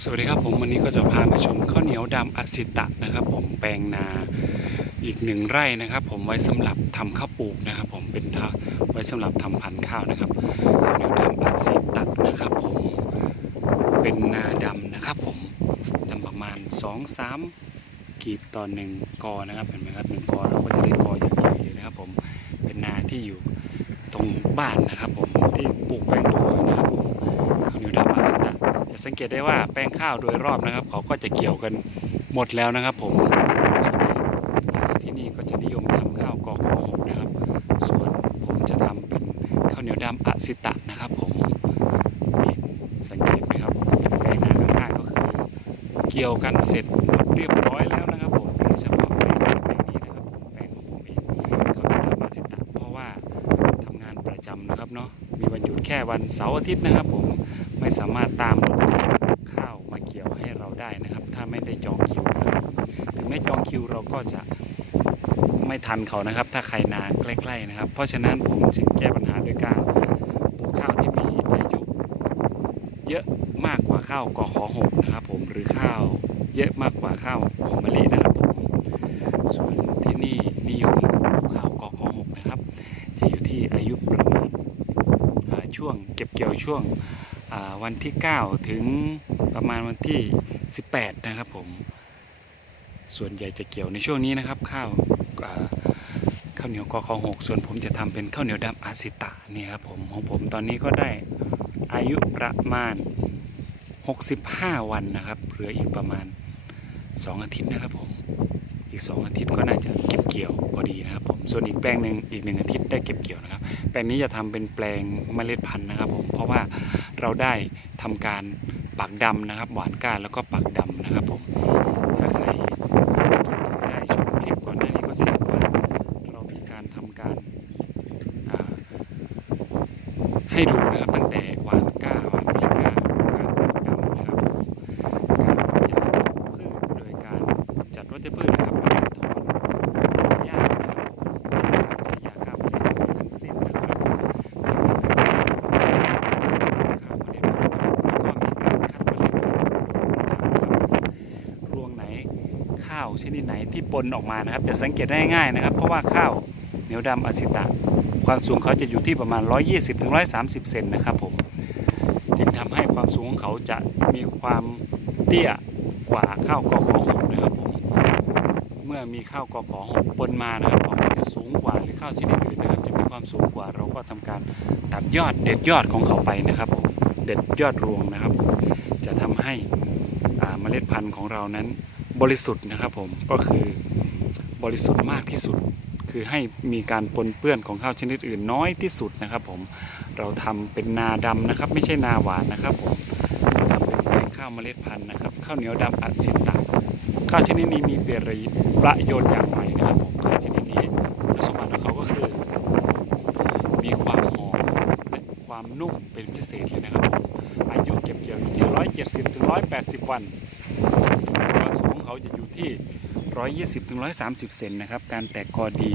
สวัสดีครับผมวันนี้ก็จะพามาชมข้าวเหนียวดำอสิตะนะครับ ผมแปลงนาอีกหนึ่งไร่นะครับ ผมไว้สำหรับทำข้าวปลูกนะครับ ผมเป็นท่าไว้สำหรับทำพันธุ์ข้าวนะครับข้าวเหนียวดำอสิตะนะครับ ผมเป็นนาดำนะครับ ผมดำประมาณ2อสามกีบต่อหนึ่งกอนะครับเห็นไหมครับหนึ่งกอเราก็จะได้กอใหญ่ๆเลยนะครับ ผมเป็นนาที่อยู่ตรงบ้านนะครับ ผมที่ปลูกแปลงปลูกนะครับผมข้าวเหนียวดำอสิตะ จะสังเกตได้ว่าแป้งข้าวโดยรอบนะครับ เขาก็จะเกี่ยวกันหมดแล้วนะครับ ผมที่นี่ก็จะนิยมทำข้าวกอขอหกนะครับ ส่วนผมจะทำเป็นข้าวเหนียวดำอสิตะนะครับ ผมสังเกตไหมครับแป้งนาข้างๆก็คือเกี่ยวกันเสร็จเรียบร้อยแล้วนะครับ ผมเฉพาะแป้งนี้นะครับแป้งของผมเองข้าวเหนียวดำอสิตะเพราะว่าทำงานประจำนะครับเนาะมีวันหยุดแค่วันเสาร์อาทิตย์นะครับ ผมไม่สามารถตามรถข้าวมาเกี่ยวให้เรา ได้นะครับ ถ้าไม่ได้จองคิวถึงไม่จองคิวเราก็จะไม่ทันเขานะครับ ถ้าใครนาใกล้ๆนะครับ เพราะฉะนั้นผมจึงแก้ปัญหาโดยการปลูกข้าวที่มีอายุเยอะมากกว่าข้าวกอขอหกนะครับ ผมหรือข้าวเยอะมากกว่าข้าวหอมมะลินะครับผมส่วนที่นี่นิยมปลูกข้าวกอขอหกนะครับจะอยู่ที่อายุประมาณช่วงเก็บเกี่ยวช่วงวันที่ 9 ถึงประมาณวันที่ 18 นะครับผม ส่วนใหญ่จะเกี่ยวในช่วงนี้นะครับ ข้าวข้าวเหนียวกอขอหกส่วนผมจะทำเป็นข้าวเหนียวดำอาสิตะนี่ครับผมของผมตอนนี้ก็ได้อายุประมาณ 65 วันนะครับเหลืออีกประมาณ 2 อาทิตย์นะครับผมอีก 2 อาทิตย์ก็น่าจะเก็บเกี่ยวพอดีนะครับผมส่วนอีกแปลงหนึ่งอีกหนึ่งอาทิตย์ได้เก็บเกี่ยวนะครับ แปลงนี้จะทำเป็นแปลงเมล็ดพันธุ์นะครับผมเพราะว่าเราได้ทำการ ปักดำนะครับ หวานก้านแล้วก็ปักดำนะครับผมถ้าใครสังเกตได้ชมคลิปก่อนหน้านี้ก็จะเห็นว่าเรามีการทำการให้ดูนะครับตั้งแต่หวานก้าหวานเมล็ดก้าการปักดำนะครับผมการกำจัดศัตรูพืชโดยการกำจัดวัชพืชนะครับมาถอนหญ้านะครับผมใช้ยาฆ่าแมลงทั้งสิ้นนะครับ ข้าวเมล็ดพันธุ์แล้วก็มีการคัดเมล็ดพันธุ์รวงไหนข้าว ชนิดไหนที่ปนออกมานะครับ จะสังเกตได้ง่ายนะครับ เพราะว่าข้าวเหนียวดำอสิตะ ความสูงเขาจะอยู่ที่ประมาณ 120ถึง130 เซนนะครับผมจึงทำให้ความสูงของเขาจะมีความเตี้ยกว่าข้าวกอขอหกนะครับผมเมื่อมีข้าวกอขอหกปนมานะครับออกมาจะสูงกว่าหรือข้าวชนิดอื่นนะครับ จะมีความสูงกว่าเราก็ทำการตัดยอดเด็ดยอดของเขาไปนะครับผมเด็ดยอดรวงนะครับผมจะทำให้เมล็ดพันธุ์ของเรานั้น บริสุทธิ์นะครับผมก็คือบริสุทธิ์มากที่สุด คือให้มีการปนเปื้อนของข้าวชนิดอื่นน้อยที่สุดนะครับผมเราทำเป็นนาดำนะครับ ไม่ใช่นาหวานนะครับผมทำเป็นแปลงข้าวเมล็ดพันธุ์นะครับข้าวเหนียวดำอัดสิตาข้าวชนิดนี้มีเประโยชน์อย่างไรนะครับผมข้าวชนิดนี้คุณสมบัติของเขาก็คือ มีความหอมและความนุ่มเป็นพิเศษเลยนะครับอายุเก็บเกี่ยวอยู่ที่170ถึง180 วันความสูงของเขา จะอยู่ที่ 120ถึง130 เซนนะครับ การแตกกอดี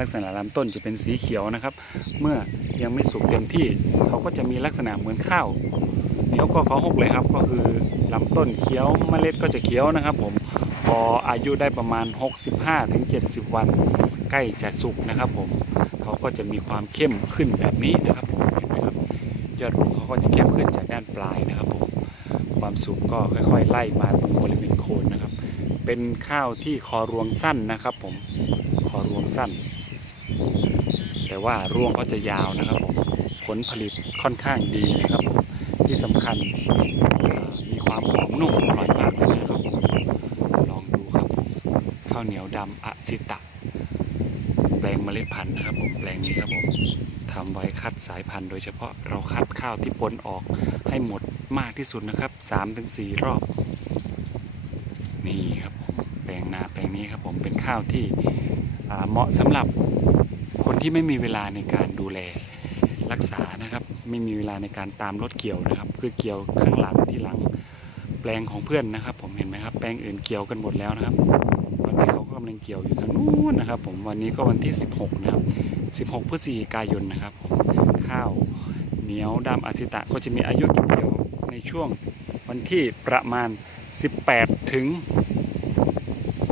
ลักษณะลำต้นจะเป็นสีเขียวนะครับ เมื่อยังไม่สุกเต็มที่เขาก็จะมีลักษณะเหมือนข้าวเหนียวก็ขอหกเลยครับ ก็คือลำต้นเขียวเมล็ดก็จะเขียวนะครับ ผมพออายุได้ประมาณ 65ถึง70 วัน ใกล้จะสุกนะครับ ผมเขาก็จะมีความเข้มขึ้นแบบนี้นะครับผมเห็นไหมครับยอดรวงเขาก็จะเข้มขึ้นจากด้านปลายนะครับผมความสูงก็ค่อยๆ ไล่มาตรงบริเวณโคนนะครับ เป็นข้าวที่คอรวงสั้นนะครับผมคอรวงสั้น แต่ว่ารวงก็จะยาวนะครับผมผลผลิตค่อนข้างดีนะครับผมที่สำคัญมีความหอมนุ่มอร่อยมากเลยนะครับผมลองดูครับข้าวเหนียวดำอสิตะ แปลงเมล็ดพันธุ์นะครับผมแปลงนี้ครับผมทำไว้คัดสายพันธุ์โดยเฉพาะเราคัดข้าวที่ปนออกให้หมดมากที่สุดนะครับ 3-4ถึงรอบ นี่ครับผมแปลงนาแปลงนี้ครับผมเป็นข้าวที่เหมาะสำหรับคนที่ไม่มีเวลาในการดูแลรักษานะครับ ไม่มีเวลาในการตามรถเกี่ยวนะครับ คือเกี่ยวข้างหลังที่หลังแปลงของเพื่อนนะครับ ผมเห็นไหมครับ แปลงอื่นเกี่ยวกันหมดแล้วนะครับวันนี้เขาก็กำลังเกี่ยวอยู่ทางนู้นนะครับ ผมวันนี้ก็วันที่ 16 นะครับ 16 พฤศจิกายนนะครับผมข้าวเหนียวดำอาสิตะก็จะมีอายุเกี่ยวในช่วงวันที่ประมาณ 18 ถึง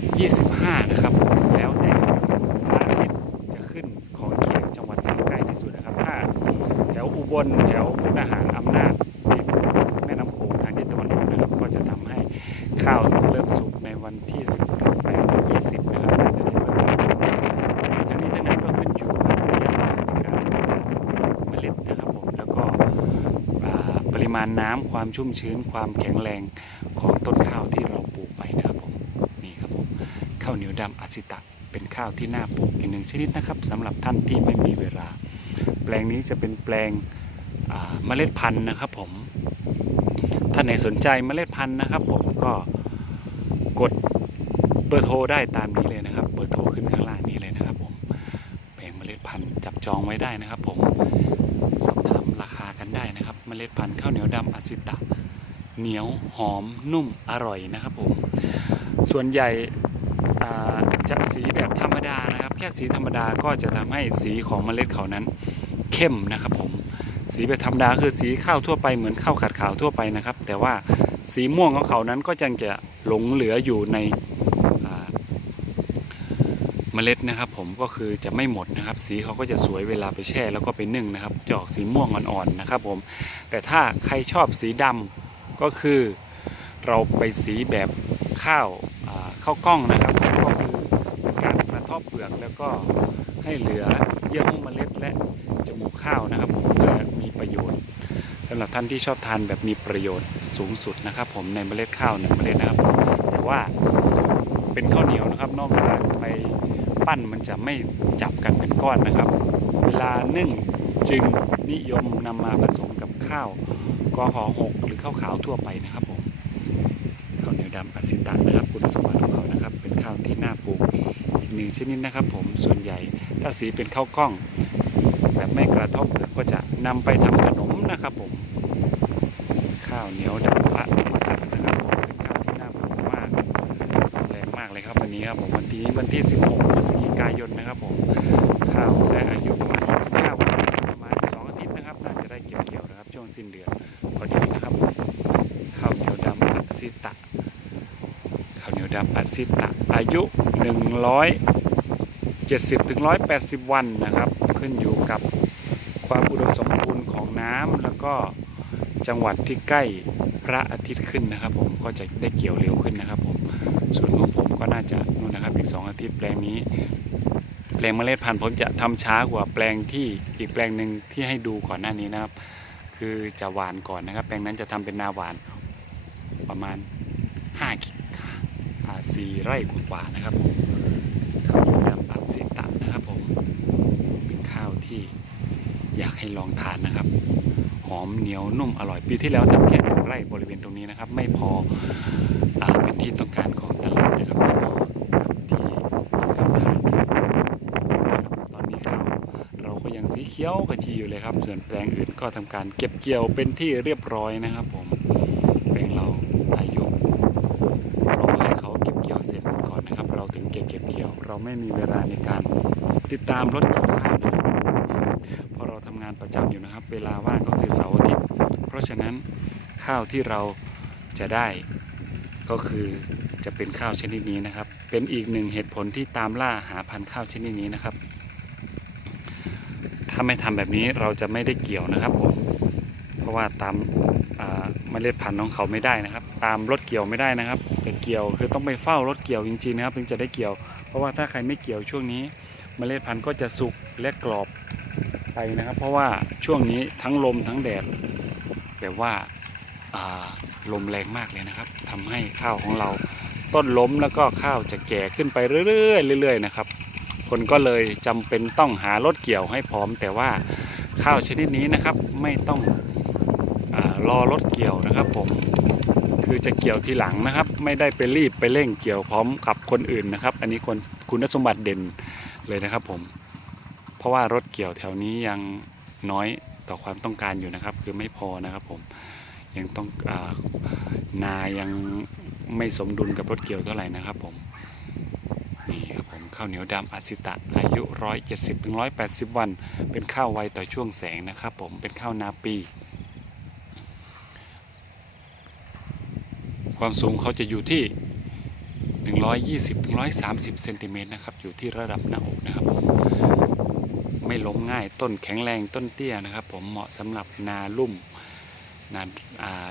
25 นะครับ แล้วแต่พระอาทิตย์จะขึ้นของเขตจังหวัดที่ใกล้ที่สุดนะครับ ถ้าแถวอุบลแถวมุกดาหารอำนาจติดแม่น้ำโขงทางทิศตะวันออกนะครับ ก็จะทำให้ข้าวเริ่มสุกในวันที่ 18ถึง20 นะครับน่าจะได้มาทั้งนี้ทั้งนั้นก็ขึ้นอยู่กับระยะเวลาในการเมล็ดนะครับผม แล้วก็อ่าปริ มาณน้ำความชุ่มชื้น ความแข็งแรงของต้นข้าวที่เราปลูกไปนะครับผมนี่ครับผมข้าวเหนียวดำอัศตะ เป็นข้าวที่น่าปลูกอีกหนึ่งชนิดนะครับสำหรับท่านที่ไม่มีเวลา แปลงนี้จะเป็นแปลงเมล็ดพันธุ์นะครับผมท่านไหนสนใจเมล็ดพันธุ์นะครับ ผมก็กดเบอร์โทรได้ตามนี้เลยนะครับ เบอร์โทรขึ้นข้างล่างนี้เลยนะครับ ผมแปลงเมล็ดพันธุ์จับจองไว้ได้นะครับ ผมสอบถาม ราคากันได้นะครับเมล็ดพันธุ์ข้าวเหนียวดำอัศตะ เหนียวหอมนุ่มอร่อยนะครับผมส่วนใหญ่จะสีแบบธรรมดานะครับ แค่สีธรรมดาก็จะทำให้สีของเมล็ดเขานั้นเข้มนะครับผมสีแบบธรรมดาคือสีข้าวทั่วไปเหมือนข้าวขัดขาวทั่วไปนะครับ แต่ว่าสีม่วงของเขานั้นก็ยังจะหลงเหลืออยู่ใน ล็ดนะครับ ผมก็คือจะไม่หมดนะครับ สีเขาก็จะสวยเวลาไปแช่แล้วก็ไปนึ่งนะครับจะออกสีม่วงอ่อนๆนะครับผมแต่ถ้าใครชอบสีดำก็คือเราไปสีแบบข้าวข้าวกล้องนะครับก็คือการกระทบเปลือกแล้วก็ให้เหลือเยื่อหุ้มเมล็ดและจมูกข้าวนะครับผมเพื่อมีประโยชน์สำหรับท่านที่ชอบทานแบบมีประโยชน์สูงสุดนะครับ ผมในเมล็ดข้าวหนึ่งเมล็ดนะครับ แต่ว่าเป็นข้าวเหนียวนะครับนอกจาก ปั้นมันจะไม่จับกันเป็นก้อนนะครับ เวลานึ่งจึงนิยมนำมาผสมกับข้าวกอหอหกหรือข้าวขาวทั่วไปนะครับผมข้าวเหนียวดำอสิตะนะครับคุณสมบัติของเขานะครับ เป็นข้าวที่น่าปลูกอีกหนึ่งชนิดนะครับ ผมส่วนใหญ่ถ้าสีเป็นข้าวกล้องแบบไม่กระทบก็จะนำไปทำขนมนะครับผมข้าวเหนียวดำพ เลยครับวันนี้ครับผมวันที่วันที่ 16พฤศจิกายนนะครับผมข้าวได้อายุประมาณ25วันประมาณ 2 อาทิตย์นะครับ น่าจะได้เกี่ยวเกี่ยวนะครับ ช่วงสิ้นเดือนพอดีนะครับข้าวเหนียวดำอัสิตะข้าวเหนียวดำอัสิตะอายุ 170ถึง180 วันนะครับ ขึ้นอยู่กับความอุดมสมบูรณ์ของน้ำแล้วก็จังหวัดที่ใกล้พระอาทิตย์ขึ้นนะครับ ผมก็จะได้เกี่ยวเร็วขึ้นนะครับผม จะนู่นนะครับอีกสองอาทิตย์แปลงนี้ แปลงเมล็ดพันธุ์ผมจะทำช้ากว่าแปลงที่อีกแปลงหนึ่งที่ให้ดูก่อนหน้านี้นะครับ คือจะหวานก่อนนะครับ แปลงนั้นจะทำเป็นนาหวานประมาณ5กิอ่าสี่ไร่กว่าๆนะครับผมข้าวเหนียวดำอักษิตะนะครับผมเป็นข้าวที่อยากให้ลองทานนะครับหอมเหนียวนุ่มอร่อยปีที่แล้วทำแค่หนึ่งไร่บริเวณตรงนี้นะครับ ไม่พออเป็นที่ต้องการของตลาดนะครับไม่พอที่ต้องการทานนะครับตอนนี้ข้าวเราก็ยังสีเขียวกระจีอยู่เลยครับ ส่วนแปลงอื่นก็ทำการเก็บเกี่ยวเป็นที่เรียบร้อยนะครับ ผมแปลงเราอายุรอให้เขาเก็บเกี่ยวเสร็จก่อนนะครับ เราถึงเก็บเก็บเกี่ยว เราไม่มีเวลาในการติดตามรถเกี่ยวข้าวนะครับเพราะเราทำงานประจำอยู่นะครับ เวลาว่างก็คือเสาร์อาทิตย์เพราะฉะนั้นข้าวที่เราจะได้ก็คือจะเป็นข้าวชนิดนี้นะครับ เป็นอีกหนึ่งเหตุผลที่ตามล่าหาพันธุ์ข้าวชนิดนี้นะครับาไม่ทำแบบนี้เราจะไม่ได้เกี่ยวนะครับผมเพราะว่าตามเมล็ดพันธุ์ของเขาไม่ได้นะครับ ตามรถเกี่ยวไม่ได้นะครับจะเกี่ยวคือต้องไปเฝ้ารถเกี่ยวจริงๆนะครับถึงจะได้เกี่ยว เพราะว่าถ้าใครไม่เกี่ยวช่วงนี้เมล็ดพันธุ์ก็จะสุกและกรอบไปนะครับ เพราะว่าช่วงนี้ทั้งลมทั้งแดดแต่ว่าลมแรงมากเลยนะครับทำให้ข้าวของเราต้นล้มแล้วก็ข้าวจะแก่ขึ้นไปเรื่อยๆเรื่อยๆนะครับ คนก็เลยจำเป็นต้องหารถเกี่ยวให้พร้อม แต่ว่าข้าวชนิดนี้นะครับไม่ต้องอรอรถเกี่ยวนะครับผมคือจะเกี่ยวทีหลังนะครับ ไม่ได้ไปรีบไปเร่งเกี่ยวพร้อมกับคนอื่นนะครับ อันนี้คนคุณสมบัติเด่นเลยนะครับผมเพราะว่ารถเกี่ยวแถวนี้ยังน้อยต่อความต้องการอยู่นะครับ คือไม่พอนะครับผมยังต้องอานายังไม่สมดุลกับรถเกี่ยวเท่าไหร่นะครับผม ข้าวเหนียวดำอาสิตะ อายุ 170ถึง180 วัน เป็นข้าวไวต่อช่วงแสงนะครับผมเป็นข้าวนาปี ความสูงเขาจะอยู่ที่ 120ถึง130เซนติเมตรนะครับอยู่ที่ระดับหน้าอกนะครับผมไม่ล้มง่ายต้นแข็งแรงต้นเตี้ยนะครับ ผมเหมาะสำหรับนาลุ่มนา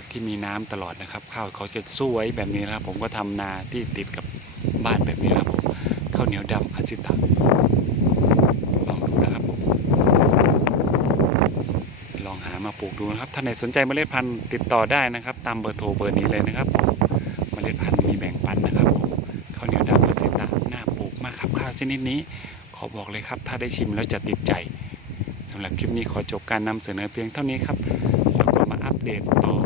ที่มีน้ำตลอดนะครับ ข้าวเขาจะสวยแบบนี้นะครับ ผมก็ทำนาที่ติดกับบ้านแบบนี้นะครับผม ข้าวเหนียวดำอาซิตะลองดูนะครับ ลองหามาปลูกดูนะครับท่านไหนสนใจเมล็ดพันธุ์ติดต่อได้นะครับ ตามเบอร์โทรเบอร์นี้เลยนะครับ เมล็ดพันธุ์มีแบ่งปันนะครับข้าวเหนียวดำอาซิตะน่าปลูกมากครับข้าวชนิดนี้ ขอบอกเลยครับ ถ้าได้ชิมแล้วจะติดใจสำหรับคลิปนี้ขอจบการนำเสนอเพียงเท่านี้ครับแล้วก็มาอัปเดตต่อ